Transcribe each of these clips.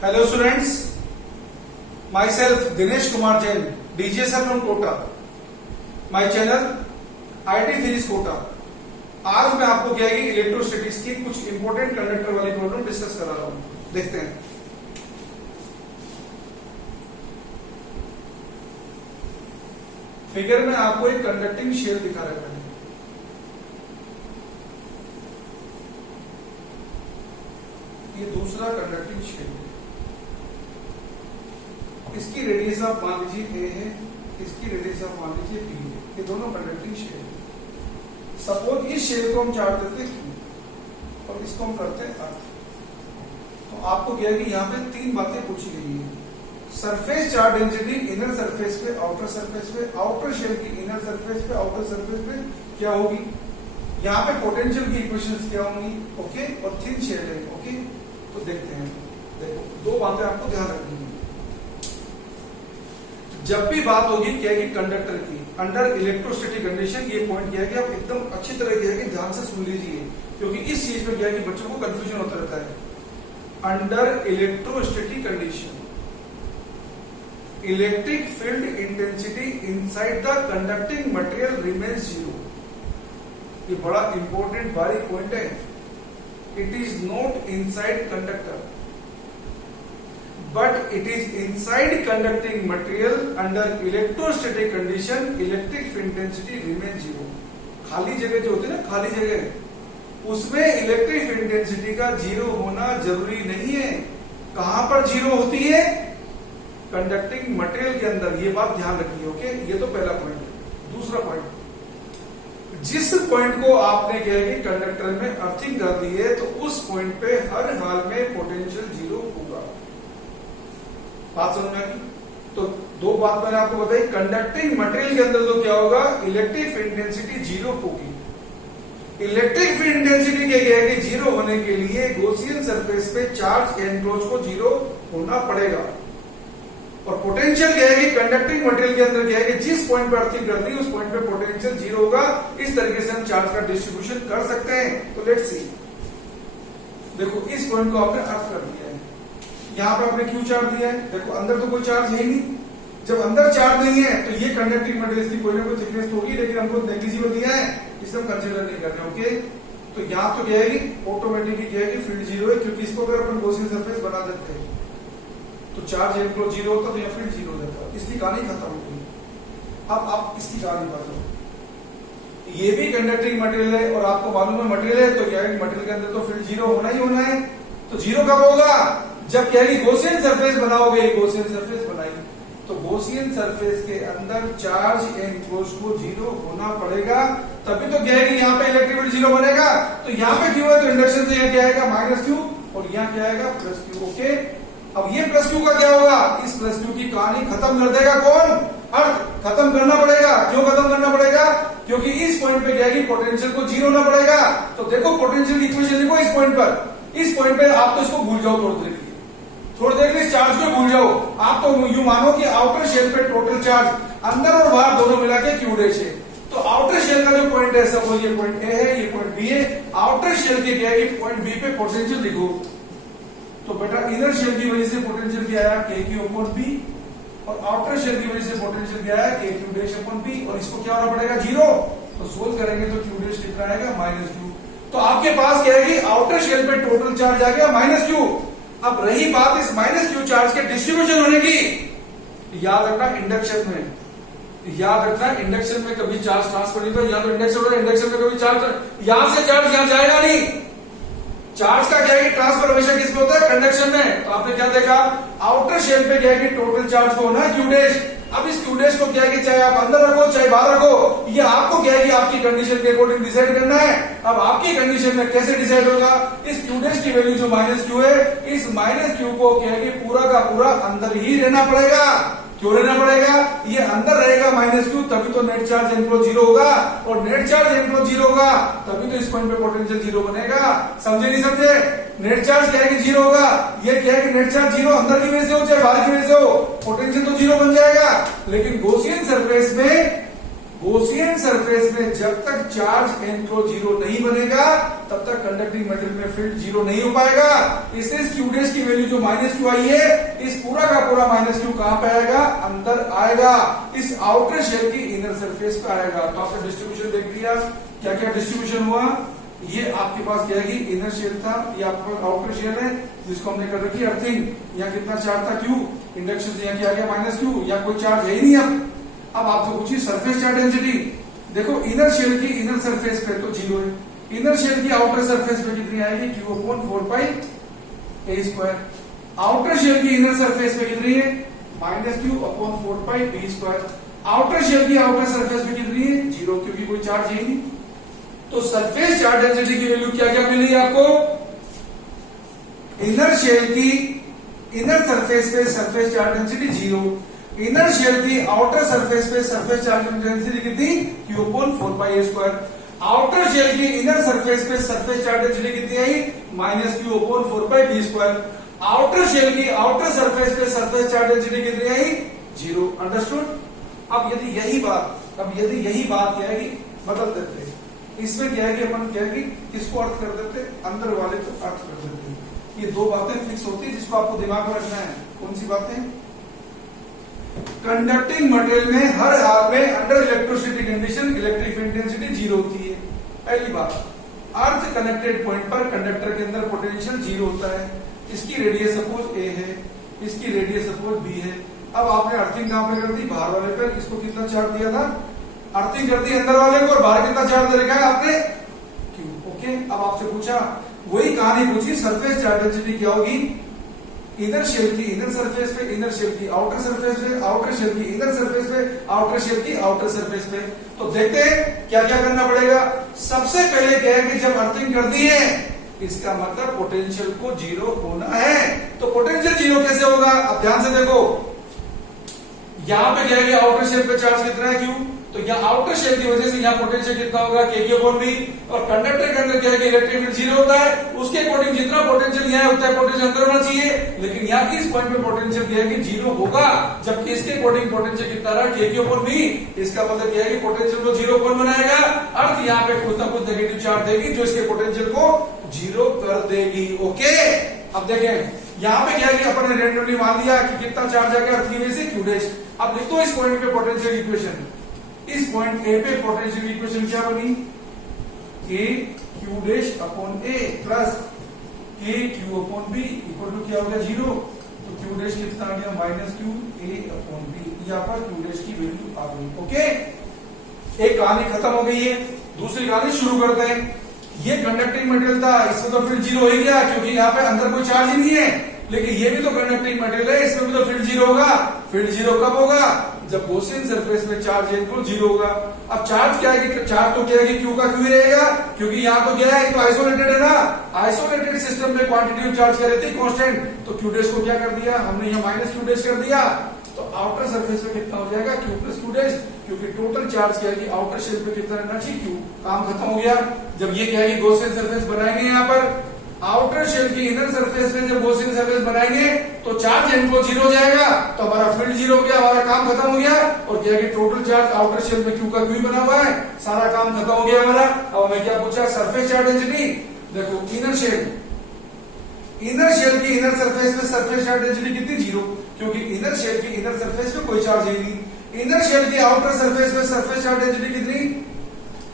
Hello students, myself Dinesh Kumar Jain, DJ sir from Kota. My channel IT Finis Kota. आज मैं आपको क्या है इलेक्ट्रोस्टैटिक्स की कुछ इंपॉर्टेंट कंडक्टर वाली प्रॉब्लम डिस्कस करा रहा हूं। देखते हैं। फिगर में आपको एक कंडक्टिंग शेल दिखा रखा है। ये दूसरा कंडक्टिंग शेल है। इसकी रेडियस आप मान लीजिए ए है, इसकी रेडियस आप मान लीजिए बी है। ये दोनों कंडक्टिंग शेल है। सपोज इस शेल को हम चार्ज देते हैं और इसको हम करते हैं अर्थ। तो आपको क्या है कि यहाँ पे तीन बातें पूछी गई है। Surface charge density inner surface पे, आउटर सरफेस पे, आउटर शेल की इनर सरफेस पे, आउटर सरफेस पे क्या होगी। यहाँ पे पोटेंशियल की इक्वेशंस क्या होंगी, ओके, और थिन शेल है, ओके। तो देखते हैं। देखो दो बातें आपको ध्यान रखनी है जब भी बात होगी क्या है कि कंडक्टर की अंडर इलेक्ट्रोस्टैटिक कंडीशन। ये पॉइंट क्या है कि आप एकदम अच्छी तरह क्या है कि ध्यान से सुन लीजिए, क्योंकि इस चीज में क्या है कि बच्चों को कंफ्यूजन होता रहता है। Under electrostatic condition electric field intensity inside the conducting material remains zero. ये बड़ा इंपॉर्टेंट बारीक पॉइंट है। It is not inside conductor but it is inside conducting material under electrostatic condition electric field intensity remains zero। खाली जगह जो होती है ना, खाली जगह, उसमें इलेक्ट्रिक फील्ड इंटेंसिटी का जीरो होना जरूरी नहीं है। कहां पर जीरो होती है, कंडक्टिंग मटेरियल के अंदर। ये बात ध्यान रखिए, ओके। ये तो पहला पॉइंट है। दूसरा पॉइंट, जिस पॉइंट को आपने क्या है कि कंडक्टर में अर्थिंग कर दी है, तो उस पॉइंट पे हर हाल में पोटेंशियल जीरो होगा। बात समझ में आई। तो दो बात मैंने आपको बताई। कंडक्टिंग मटेरियल के अंदर तो क्या होगा, इलेक्ट्रिक फील्ड इंटेंसिटी जीरो होगी। इलेक्ट्रिक फील्ड इंटेंसिटी क्या है कि जीरो होने के लिए गॉसियन सरफेस पे चार्ज एनक्लोज को जीरो होना पड़ेगा। और पोटेंशियल क्या है कि कंडक्टिंग मटेरियल के अंदर क्या है कि जिस पॉइंट पर अर्थिंग करती है उस पॉइंट पे पोटेंशियल जीरो होगा। इस तरीके से हम चार्ज का डिस्ट्रीब्यूशन कर सकते हैं। तो लेट्स सी। देखो इस पॉइंट को आपने अर्थ कर दिया है, यहां पर आपने क्यू चार्ज दिया है। देखो अंदर तो कोई चार्ज है ही नहीं। जब अंदर चार्ज नहीं है तो ये कंडक्टिंग मटेरियल की कोई ना कोई थिकनेस होगी, लेकिन हमको नेग्लिजिबल दिया है, इसे हम कंसीडर नहीं कर रहे, ओके। तो यहां तो क्या है कि ऑटोमेटिकली क्या है कि फील्ड जीरो है, क्योंकि इसको अगर अपन गॉसियन सरफेस बना देते हैं तो चार्ज एनक्लोज जीरो होता तो यह फील्ड जीरो हो जाता। इसकी कहानी खत्म हो गई। अब आप इसकी कहानी बात, ये भी कंडक्टिंग मटेरियल है और आपको मालूम है मटेरियल है, तो क्या है कि मटेरियल के अंदर तो फील्ड जीरो होना ही होना है। तो जीरो कब होगा, जब क्या है कि गॉसियन सरफेस बनाओगे। गॉसियन सरफेस बनाई तो गॉसियन सरफेस के अंदर चार्ज एनक्लोज को जीरो होना पड़ेगा, तभी तो क्या है कि यहाँ पे इलेक्ट्रिक फील्ड जीरो बनेगा। तो यहाँ पे क्यू है तो इंडक्शन से यहाँ क्या आएगा, माइनस क्यू, और यहाँ क्या आएगा, प्लस क्यू, ओके। अब ये प्लस क्यू का क्या होगा, इस प्लस क्यू की कहानी खत्म कर देगा कौन, अर्थ। खत्म करना पड़ेगा। क्यों खत्म करना पड़ेगा, क्योंकि इस पॉइंट पे क्या है कि पोटेंशियल को जीरो होना पड़ेगा। तो देखो पोटेंशियल की इक्वेशन देखो इस पॉइंट पर। इस पॉइंट पे आप तो इसको भूल जाओ थोड़ी देर के लिए चार्ज को भूल जाओ। आप तो यूं मानो कि आउटर शेल पे टोटल चार्ज अंदर और बाहर दोनों मिला के क्यू डैश है। तो आउटर शेल का जो पॉइंट है, सपोज ये पॉइंट ए है, ये पॉइंट बी है। आउटर शेल के क्या है कि पॉइंट बी पे पोटेंशियल लिखो। तो बेटा इनर शेल की वजह से पोटेंशियल क्या आया, के क्यू अपॉन बी, और आउटर शेल की वजह से पोटेंशियल क्या आया, के क्यू डैश अपॉन बी। और इसको क्या होना पड़ेगा, जीरो। तो सोल्व करेंगे तो क्यू डैश कितना आएगा, माइनस क्यू। तो आपके पास क्या है कि आउटर शेल पे टोटल चार्ज आ गया माइनस क्यू। अब रही बात इस माइनस क्यू चार्ज के डिस्ट्रीब्यूशन होने की, याद रखना इंडक्शन में कभी चार्ज ट्रांसफर नहीं होता। या तो इंडक्शन में कभी चार्ज यहां से चार्ज यहां जाएगा नहीं। चार्ज का क्या है कि ट्रांसफर हमेशा किसमें होता है, कंडक्शन में। तो आपने क्या देखा, आउटर शेल पे क्या है कि टोटल चार्ज को होना है क्यू डैश। अब इस क्यू डैश को क्या है कि चाहे आप अंदर रखो चाहे बाहर रखो, ये आपको क्या है कि आपकी कंडीशन के अकॉर्डिंग डिसाइड करना है। अब आपकी कंडीशन में कैसे डिसाइड होगा, इस क्यू डैश की वैल्यू जो माइनस क्यू है, इस माइनस क्यू को क्या है कि पूरा का पूरा अंदर ही रहना पड़ेगा। क्यों रहना पड़ेगा, ये अंदर रहेगा माइनस क्यू, तभी तो नेट चार्ज एनक्लोज जीरो होगा। और नेट चार्ज एनक्लोज जीरो होगा तभी तो इस पॉइंट पे पोटेंशियल जीरो बनेगा। समझे नहीं समझे, नेट चार्ज क्या है कि जीरो होगा। ये क्या है कि नेट चार्ज जीरो अंदर की वजह से हो चाहे बाहर की वजह से हो, पोटेंशियल तो जीरो बन जाएगा। लेकिन गॉसियन सरफेस में गॉसियन सरफेस में जब तक चार्ज एनक्लोज जीरो नहीं बनेगा तब तक कंडक्टिंग मटेरियल में फील्ड जीरो नहीं हो पाएगा। इससे इस क्यू डैश की वैल्यू जो माइनस क्यू आई है, इस पूरा का पूरा माइनस क्यू कहां पे आएगा, अंदर आएगा, इस आउटर शेल की इनर सरफेस पे आएगा। तो आपने डिस्ट्रीब्यूशन देख लिया, क्या क्या डिस्ट्रीब्यूशन हुआ। ये आपके पास क्या है, इनर शेल था, ये आपके पास आउटर शेल है जिसको हमने कर रखी अर्थिंग। यहाँ कितना चार्ज था, क्यू, इंडक्शन से यहाँ क्या आ गया माइनस क्यू, या कोई चार्ज है ही नहीं। अब आपको पूछिए सरफेस चार्ज डेंसिटी, देखो इनर शेल की इनर सरफेस पे तो जीरो है, इनर शेल की आउटर सरफेस पे कितनी आएगी, Q upon 4 pi A square. Outer shell की इनर सरफेस पे कितनी है, minus Q upon 4 pi B square. Outer shell की आउटर सरफेस पे कितनी है, जीरो, क्योंकि कोई चार्ज है नहीं। तो सरफेस चार्ज डेंसिटी की वैल्यू क्या क्या मिली आपको, इनर शेल की इनर सरफेस पे surface charge density zero, inner shell की आउटर सरफेस पे सरफेस चार्ज डेंसिटी कितनी, Q upon 4 pi A square. Outer shell की इनर सरफेस पे सरफेस चार्ज डेंसिटी कितनी आई, minus Q upon 4 pi B square. Outer shell की outer surface पे surface charge density कितनी आई, जीरो। अंडरस्टूड। अब यदि यही बात क्या है कि बदल देते, इसमें क्या है कि अपन क्या है कि किसको अर्थ कर देते, अंदर वाले को अर्थ कर देते। ये दो बातें फिक्स होती है जिसको आपको दिमाग में रखना है। कौन सी बातें, कंडक्टिंग मटेरियल में हर हाल में under electrostatic condition electric field intensity zero होती है। पहली बात, अर्थ कनेक्टेड पॉइंट पर कंडक्टर के अंदर पोटेंशियल जीरो होता है। इसकी रेडियस सपोज ए है, इसकी रेडियस सपोज बी है। अब आपने अर्थिंग कहां पे कर दी, बाहर वाले पर। इसको कितना चार्ज दिया था, अर्थिंग कर दी अंदर वाले को, और बाहर कितना चार्ज दे रखा है आपने, क्यू। ओके, अब आपसे पूछा, वही कहानी पूछी, सरफेस चार्ज डेंसिटी क्या होगी, इनर शेल की इनर सरफेस पे, इनर शेल की आउटर सरफेस पे, आउटर शेल की इनर सरफेस पे, आउटर शेल की आउटर सरफेस पे। तो देखते हैं क्या क्या करना पड़ेगा। सबसे पहले क्या है कि जब अर्थिंग कर दी है, इसका मतलब पोटेंशियल को जीरो होना है। तो पोटेंशियल जीरो कैसे होगा, अब ध्यान से देखो, यहां पे क्या है, आउटर शेल पे चार्ज कितना है, क्यू, तो यहाँ आउटर शेल की वजह से यहाँ पोटेंशियल कितना होगा, के क्यू अपॉन बी। और कंडक्टर के अंदर क्या है कि इलेक्ट्रिक फील्ड जीरो होता है, उसके अकॉर्डिंग जितना पोटेंशियल यहाँ होता है पोटेंशियल अंदर होना चाहिए, लेकिन यहाँ इस पॉइंट पे पोटेंशियल क्या है कि जीरो होगा, जबकि इसके अकॉर्डिंग पोटेंशियल कितना रहा, के क्यू अपॉन बी। इसका मतलब क्या है कि पोटेंशियल को जीरो कौन बनाएगा, अर्थ यहाँ पे कुछ ना कुछ नेगेटिव चार्ज देगी जो इसके पोटेंशियल को जीरो कर देगी। ओके, अब देखें यहाँ पे क्या है कि अपन ने रेंडमली मान लिया कि कितना चार्ज आ गया अर्थ की वजह से, क्यू डैश। अब लिखो इस पॉइंट पे पोटेंशियल इक्वेशन, इस पॉइंट ए पे पोटेंशियल इक्वेशन क्या बनी, K Q dash upon A plus K Q upon B equal to क्या हो गया, जीरो। तो क्यू डैश कितना आ गया, minus Q A upon B. यहाँ पर क्यू डैश की वैल्यू आ गई। ओके, एक कहानी खत्म हो गई है, दूसरी कहानी शुरू करते हैं। ये कंडक्टिंग मटेरियल था, इसमें तो फील्ड जीरो हो ही गया क्योंकि यहाँ पे अंदर कोई चार्ज ही नहीं है। लेकिन ये भी तो कंडक्टिंग मटेरियल है, इसमें भी तो फील्ड जीरो होगा। फील्ड जीरो कब होगा, जब गॉसियन सरफेस में चार्ज है तो जीरो होगा। अब चार्ज क्या है कि चार्ज तो क्या है कि क्यू का क्यू ही रहेगा, क्योंकि यहाँ तो क्या है, तो आइसोलेटेड है ना। आइसोलेटेड सिस्टम में क्वांटिटी ऑफ चार्ज क्या रहती है, कांस्टेंट। तो क्यू डैश को क्या कर दिया हमने, यहाँ माइनस क्यू डैश कर दिया। तो आउटर सरफेस पे कितना हो जाएगा, क्यू प्लस क्यू डैश, क्योंकि टोटल चार्ज क्या है कि आउटर शेल पे कितना रहना चाहिए, क्यू। काम खत्म हो गया। जब ये क्या है कि गॉसियन सरफेस बनाएंगे, यहाँ पर आउटर शेल की इनर सरफेस में जब गॉसियन सरफेस बनाएंगे तो चार्ज इनको जीरो हो जाएगा, तो हमारा फील्ड जीरो हो गया, हमारा काम खत्म हो गया। और क्या है कि टोटल चार्ज आउटर शेल में क्यू का क्यू बना हुआ है, सारा काम खत्म हो गया हमारा। अब हमें क्या पूछा, सरफेस चार्ज डेंसिटी। देखो इनर शेल की इनर सरफेस में सरफेस चार्ज डेंसिटी कितनी, जीरो, क्योंकि इनर शेल की इनर सरफेस में कोई चार्ज ही नहीं। इनर शेल की आउटर सरफेस में सरफेस चार्ज डेंसिटी कितनी,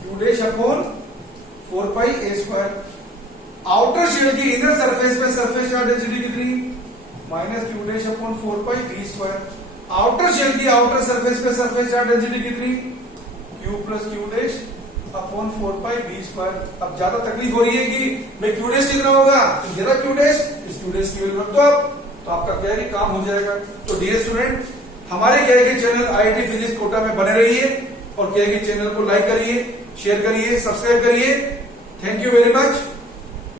Q dash upon 4 pi A square. Outer shell की इनर सरफेस पे सरफेस चार्ज डेंसिटी कितनी, minus Q dash upon 4 pi B square. Outer shell की आउटर सरफेस पे surface charge density कितनी, Q plus Q dash upon 4 pi B square. अब ज्यादा तकलीफ हो रही है कि भाई क्यू डैश कितना होगा, तो ये क्यू डैश, इस क्यू डैश की वैल्यू रख दो आप, तो आपका क्या है कि काम हो जाएगा। तो डियर स्टूडेंट, हमारे क्या है कि चैनल आईआईटी फिजिक्स कोटा में बने रहिए, और क्या है कि चैनल को लाइक करिए, शेयर करिए, सब्सक्राइब करिए। Thank you very much.